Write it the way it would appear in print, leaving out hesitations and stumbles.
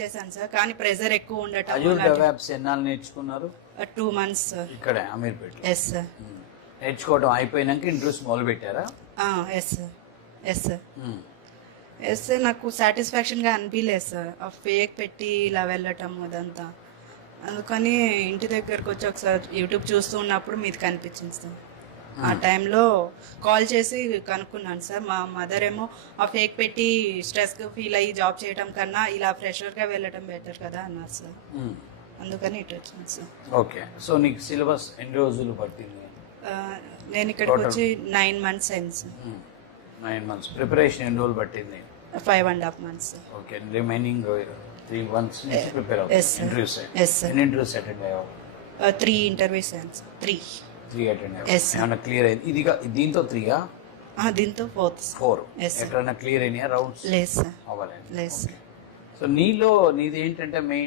చేశాను సార్, కానీ ప్రెజర్ ఎక్కువ ఉండటం అజూర్ డెవాప్స్ ఎన్నాళ్ళు నేర్చుకున్నారు? 2 months సార్. ఇక్కడే అమీర్పేట. Yes sir. నేర్చుకోవడం అయిపోయినాక ఇంట్రెస్ట్ మొదలు పెట్టారా? Yes sir. Yes sir. Yes sir, నాకు సాటిస్ఫాక్షన్గా అనిపించలేదు సార్ ఆ ఫేక్ పెట్టి ఇలా వెళ్ళటం అదంతా. అందుకని ఇంటి దగ్గరకు వచ్చి ఒకసారి యూట్యూబ్ చూస్తూ ఉన్నప్పుడు మీది కనిపించింది సార్. ఆ టైంలో కాల్ చేసి కనుక్కున్నాను సార్. మా మదర్ ఏమో ఆ ఫేక్ పెట్టి స్ట్రెస్గా ఫీల్ అయ్యి జాబ్ చేయడం కన్నా ఇలా ఫ్రెషర్గా వెళ్ళటం బెటర్ కదా అన్నారు సార్. అందుకని ఇటు వచ్చింది సార్. ఓకే, సో నీకు సిలబస్ ఎన్ని రోజులు పట్టింది? నేను ఇక్కడికి వచ్చి 9 months అయింది సార్. 9 months. ప్రిపరేషన్ ఎన్ని రోజులు పట్టింది? 5.5 months sir. Okay, remaining 3 months నుంచి ప్రిపేర్ Yes, అవుతుంది. sir. Interviews Yes, sir. ఎన్ని ఇంటర్వ్యూస్ అటెండ్ అయ్యావు? 3 interviews అయింది సార్. 3 అటెండ్ Yes, అయ్యావు. sir. ఏమన్నా క్లియర్ అయింది? ఇది దీంతో 3 దీంతో 4th సార్. 4 Yes, sir. ఎక్కడన్నా క్లియర్ అయినాయా రౌండ్స్? లేదు సార్. అవ్వలేదు. లేదు సార్. సో నీది ఏంటంటే మెయిన్